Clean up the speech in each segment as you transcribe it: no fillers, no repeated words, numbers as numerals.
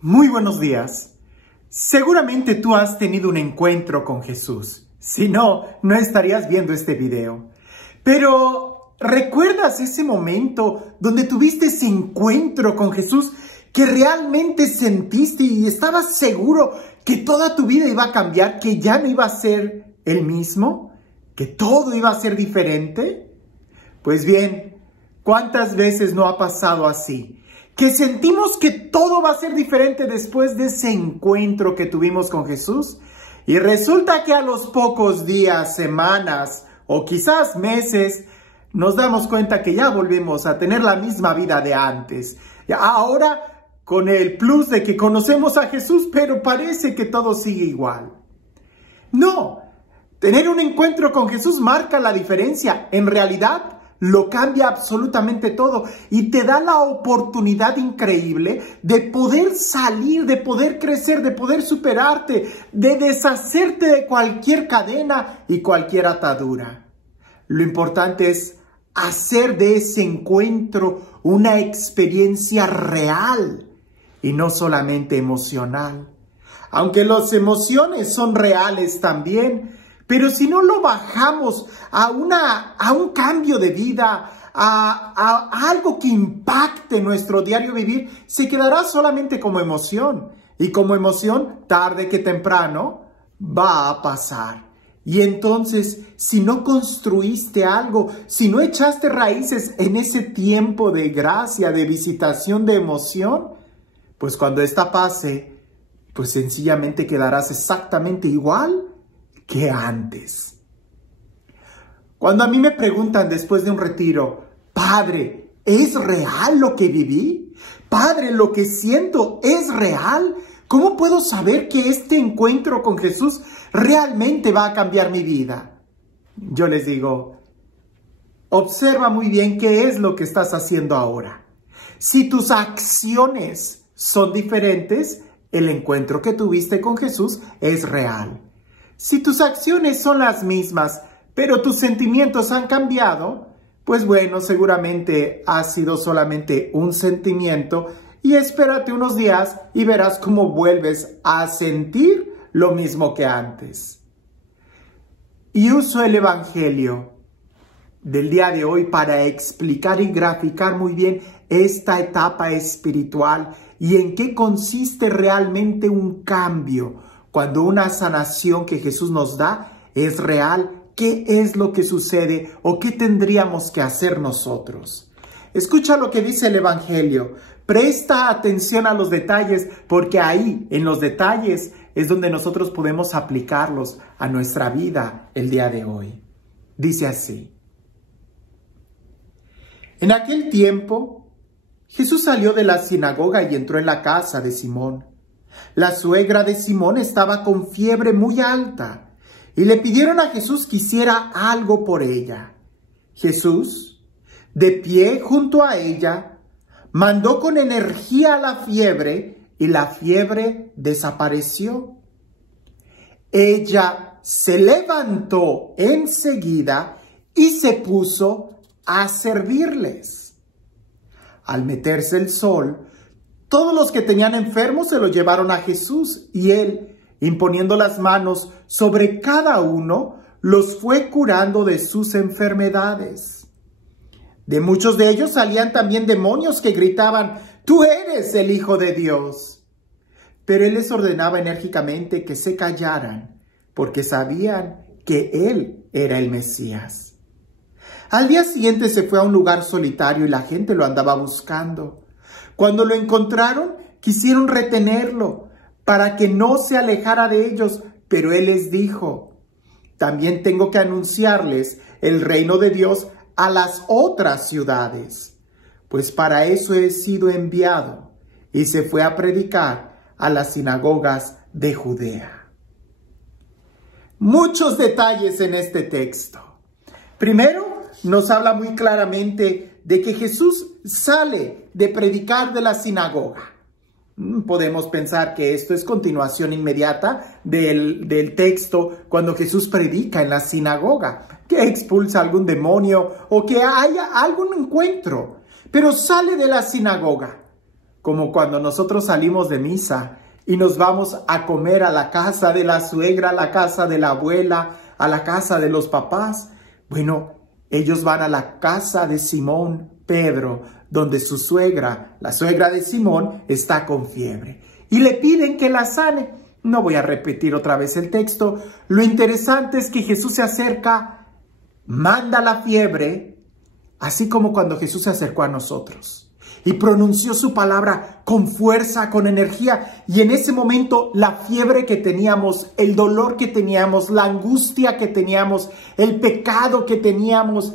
Muy buenos días. Seguramente tú has tenido un encuentro con Jesús. Si no, no estarías viendo este video. Pero, ¿recuerdas ese momento donde tuviste ese encuentro con Jesús que realmente sentiste y estabas seguro que toda tu vida iba a cambiar, que ya no iba a ser el mismo, que todo iba a ser diferente? Pues bien, ¿cuántas veces no ha pasado así? Que sentimos que todo va a ser diferente después de ese encuentro que tuvimos con Jesús. Y resulta que a los pocos días, semanas o quizás meses, nos damos cuenta que ya volvemos a tener la misma vida de antes. Ahora con el plus de que conocemos a Jesús, pero parece que todo sigue igual. No, tener un encuentro con Jesús marca la diferencia. En realidad, lo cambia absolutamente todo y te da la oportunidad increíble de poder salir, de poder crecer, de poder superarte, de deshacerte de cualquier cadena y cualquier atadura. Lo importante es hacer de ese encuentro una experiencia real y no solamente emocional. Aunque las emociones son reales también, pero si no lo bajamos a un cambio de vida, a algo que impacte nuestro diario vivir, se quedará solamente como emoción. Y como emoción, tarde que temprano, va a pasar. Y entonces, si no construiste algo, si no echaste raíces en ese tiempo de gracia, de visitación, de emoción, pues cuando esta pase, pues sencillamente quedarás exactamente igual que antes. Cuando a mí me preguntan después de un retiro, Padre, ¿es real lo que viví? Padre, ¿lo que siento es real? ¿Cómo puedo saber que este encuentro con Jesús realmente va a cambiar mi vida? Yo les digo, observa muy bien qué es lo que estás haciendo ahora. Si tus acciones son diferentes, el encuentro que tuviste con Jesús es real. Si tus acciones son las mismas, pero tus sentimientos han cambiado, pues bueno, seguramente ha sido solamente un sentimiento y espérate unos días y verás cómo vuelves a sentir lo mismo que antes. Y uso el Evangelio del día de hoy para explicar y graficar muy bien esta etapa espiritual y en qué consiste realmente un cambio. Cuando una sanación que Jesús nos da es real, ¿qué es lo que sucede o qué tendríamos que hacer nosotros? Escucha lo que dice el Evangelio. Presta atención a los detalles, porque ahí, en los detalles, es donde nosotros podemos aplicarlos a nuestra vida el día de hoy. Dice así. En aquel tiempo, Jesús salió de la sinagoga y entró en la casa de Simón. La suegra de Simón estaba con fiebre muy alta y le pidieron a Jesús que hiciera algo por ella. Jesús, de pie junto a ella, mandó con energía a la fiebre y la fiebre desapareció. Ella se levantó enseguida y se puso a servirles. Al meterse el sol, todos los que tenían enfermos se los llevaron a Jesús y él, imponiendo las manos sobre cada uno, los fue curando de sus enfermedades. De muchos de ellos salían también demonios que gritaban, «Tú eres el Hijo de Dios». Pero él les ordenaba enérgicamente que se callaran, porque sabían que él era el Mesías. Al día siguiente se fue a un lugar solitario y la gente lo andaba buscando. Cuando lo encontraron, quisieron retenerlo para que no se alejara de ellos, pero él les dijo, también tengo que anunciarles el reino de Dios a las otras ciudades, pues para eso he sido enviado, y se fue a predicar a las sinagogas de Judea. Muchos detalles en este texto. Primero, nos habla muy claramente de que Jesús sale de predicar de la sinagoga. Podemos pensar que esto es continuación inmediata del texto cuando Jesús predica en la sinagoga, que expulsa algún demonio o que haya algún encuentro, pero sale de la sinagoga. como cuando nosotros salimos de misa y nos vamos a comer a la casa de la suegra, a la casa de la abuela, a la casa de los papás. Bueno, ellos van a la casa de Simón Pedro, donde su suegra, la suegra de Simón, está con fiebre. Y le piden que la sane. No voy a repetir otra vez el texto. Lo interesante es que Jesús se acerca, manda la fiebre, así como cuando Jesús se acercó a nosotros y pronunció su palabra con fuerza, con energía. Y en ese momento la fiebre que teníamos, el dolor que teníamos, la angustia que teníamos, el pecado que teníamos,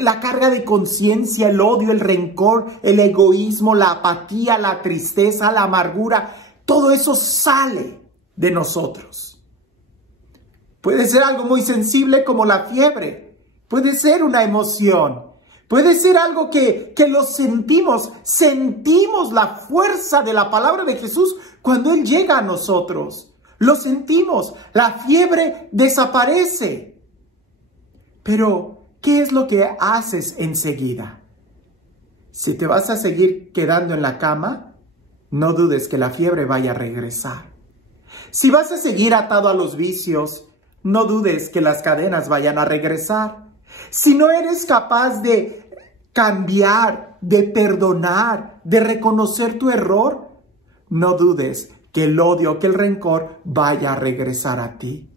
la carga de conciencia, el odio, el rencor, el egoísmo, la apatía, la tristeza, la amargura, todo eso sale de nosotros. Puede ser algo muy sensible como la fiebre, puede ser una emoción, puede ser algo que lo sentimos la fuerza de la palabra de Jesús cuando Él llega a nosotros. Lo sentimos, la fiebre desaparece. Pero, ¿qué es lo que haces enseguida? Si te vas a seguir quedando en la cama, no dudes que la fiebre vaya a regresar. Si vas a seguir atado a los vicios, no dudes que las cadenas vayan a regresar. Si no eres capaz de cambiar, de perdonar, de reconocer tu error, no dudes que el odio, que el rencor vaya a regresar a ti.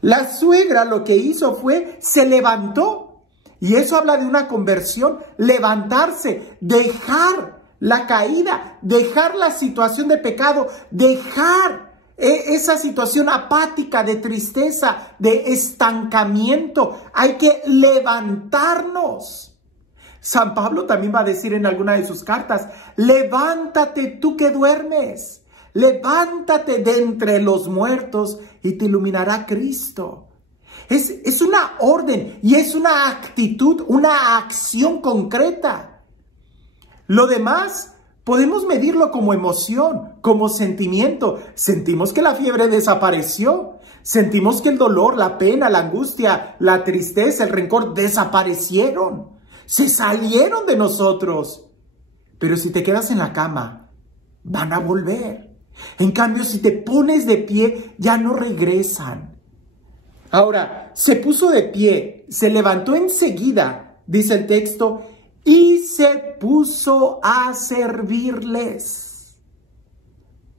La suegra lo que hizo fue, se levantó. Y eso habla de una conversión, levantarse, dejar la caída, dejar la situación de pecado, dejar esa situación apática, de tristeza, de estancamiento. Hay que levantarnos. San Pablo también va a decir en alguna de sus cartas, levántate tú que duermes, levántate de entre los muertos y te iluminará Cristo. Es una orden y es una actitud, una acción concreta. Lo demás podemos medirlo como emoción, como sentimiento. Sentimos que la fiebre desapareció. Sentimos que el dolor, la pena, la angustia, la tristeza, el rencor desaparecieron. Se salieron de nosotros. Pero si te quedas en la cama, van a volver. En cambio, si te pones de pie, ya no regresan. Ahora, se puso de pie, se levantó enseguida, dice el texto, y se puso a servirles.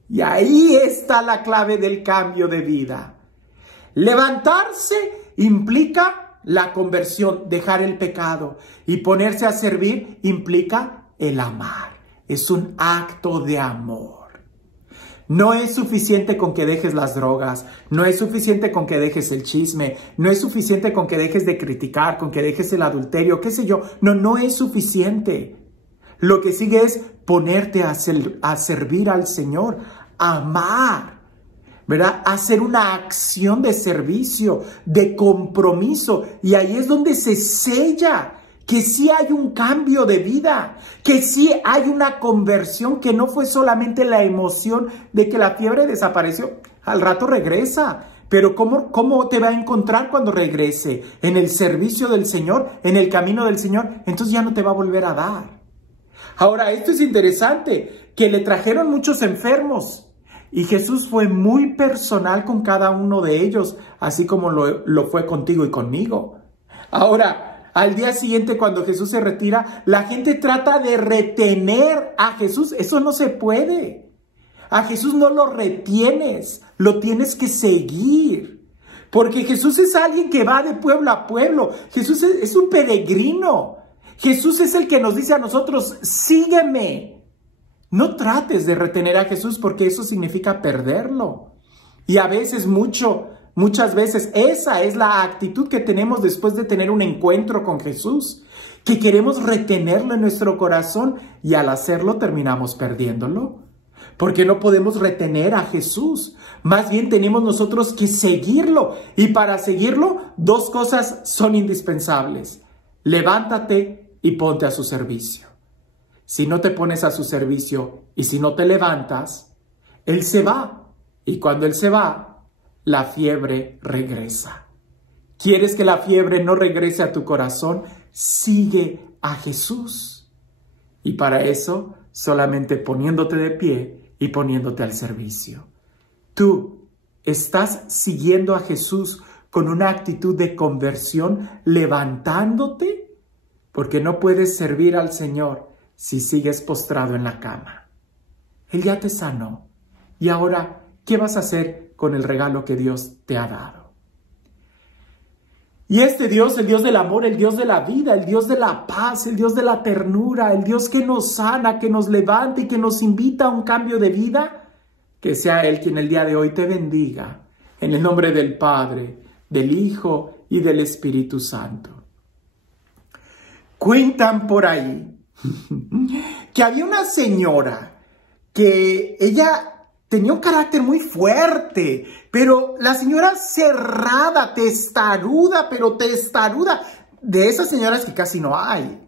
Y ahí está la clave del cambio de vida. Levantarse implica la conversión, dejar el pecado, y ponerse a servir implica el amar. Es un acto de amor. No es suficiente con que dejes las drogas, no es suficiente con que dejes el chisme, no es suficiente con que dejes de criticar, con que dejes el adulterio, qué sé yo. No es suficiente. Lo que sigue es ponerte a servir al Señor, amar, ¿verdad? Hacer una acción de servicio, de compromiso. Y ahí es donde se sella que sí hay un cambio de vida, que sí hay una conversión, que no fue solamente la emoción de que la fiebre desapareció. Al rato regresa, pero ¿cómo te va a encontrar cuando regrese? En el servicio del Señor, en el camino del Señor, entonces ya no te va a volver a dar. Ahora, esto es interesante, que le trajeron muchos enfermos y Jesús fue muy personal con cada uno de ellos, así como lo fue contigo y conmigo. Ahora, al día siguiente, cuando Jesús se retira, la gente trata de retener a Jesús. Eso no se puede. A Jesús no lo retienes, lo tienes que seguir. Porque Jesús es alguien que va de pueblo a pueblo. Jesús es un peregrino. Jesús es el que nos dice a nosotros, sígueme. No trates de retener a Jesús porque eso significa perderlo. Y a veces muchas veces esa es la actitud que tenemos después de tener un encuentro con Jesús, que queremos retenerlo en nuestro corazón y al hacerlo terminamos perdiéndolo. Porque no podemos retener a Jesús. Más bien tenemos nosotros que seguirlo. Y para seguirlo, dos cosas son indispensables. Levántate y ponte a su servicio. Si no te pones a su servicio y si no te levantas, Él se va. Y cuando Él se va, la fiebre regresa. ¿Quieres que la fiebre no regrese a tu corazón? Sigue a Jesús. Y para eso solamente poniéndote de pie y poniéndote al servicio. Tú estás siguiendo a Jesús con una actitud de conversión, levantándote, porque no puedes servir al Señor si sigues postrado en la cama. Él ya te sanó. Y ahora, ¿qué vas a hacer con el regalo que Dios te ha dado? Y este Dios, el Dios del amor, el Dios de la vida, el Dios de la paz, el Dios de la ternura, el Dios que nos sana, que nos levanta y que nos invita a un cambio de vida, que sea Él quien el día de hoy te bendiga, en el nombre del Padre, del Hijo y del Espíritu Santo. Cuentan por ahí que había una señora que ella tenía un carácter muy fuerte, pero la señora cerrada, testaruda, pero testaruda, de esas señoras que casi no hay.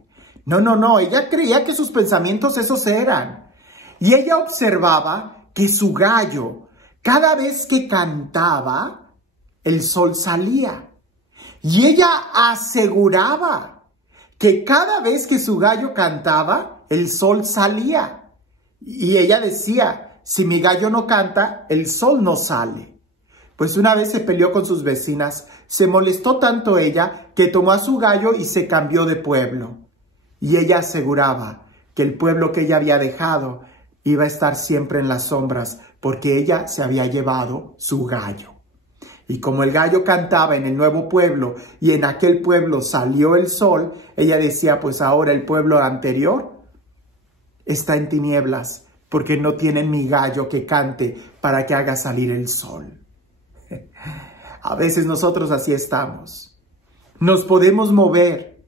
No, ella creía que sus pensamientos esos eran. Y ella observaba que su gallo, cada vez que cantaba, el sol salía. Y ella aseguraba que cada vez que su gallo cantaba, el sol salía. Y ella decía, si mi gallo no canta, el sol no sale. Pues una vez se peleó con sus vecinas, se molestó tanto ella que tomó a su gallo y se cambió de pueblo. Y ella aseguraba que el pueblo que ella había dejado iba a estar siempre en las sombras porque ella se había llevado su gallo. Y como el gallo cantaba en el nuevo pueblo y en aquel pueblo salió el sol, ella decía, pues ahora el pueblo anterior está en tinieblas porque no tienen mi gallo que cante para que haga salir el sol. A veces nosotros así estamos. Nos podemos mover,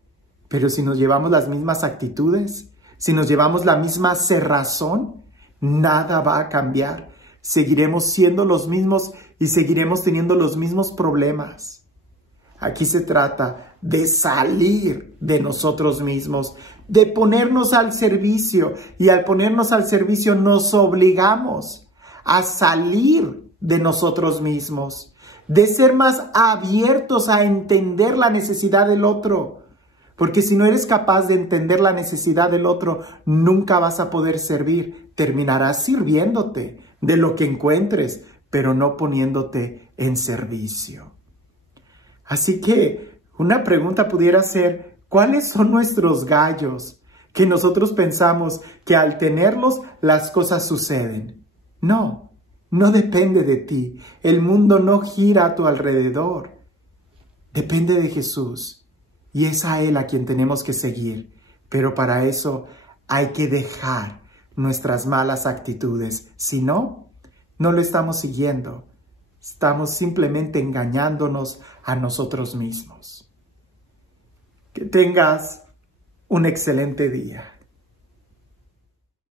pero si nos llevamos las mismas actitudes, si nos llevamos la misma cerrazón, nada va a cambiar. Seguiremos siendo los mismos y seguiremos teniendo los mismos problemas. Aquí se trata de salir de nosotros mismos, de ponernos al servicio. Y al ponernos al servicio nos obligamos a salir de nosotros mismos, de ser más abiertos a entender la necesidad del otro. Porque si no eres capaz de entender la necesidad del otro, nunca vas a poder servir. Terminarás sirviéndote de lo que encuentres, pero no poniéndote en servicio. Así que una pregunta pudiera ser, ¿cuáles son nuestros gallos que nosotros pensamos que al tenerlos las cosas suceden? No depende de ti. El mundo no gira a tu alrededor. Depende de Jesús. Y es a Él a quien tenemos que seguir. Pero para eso hay que dejar nuestras malas actitudes. Si no, no lo estamos siguiendo. Estamos simplemente engañándonos a nosotros mismos. Que tengas un excelente día.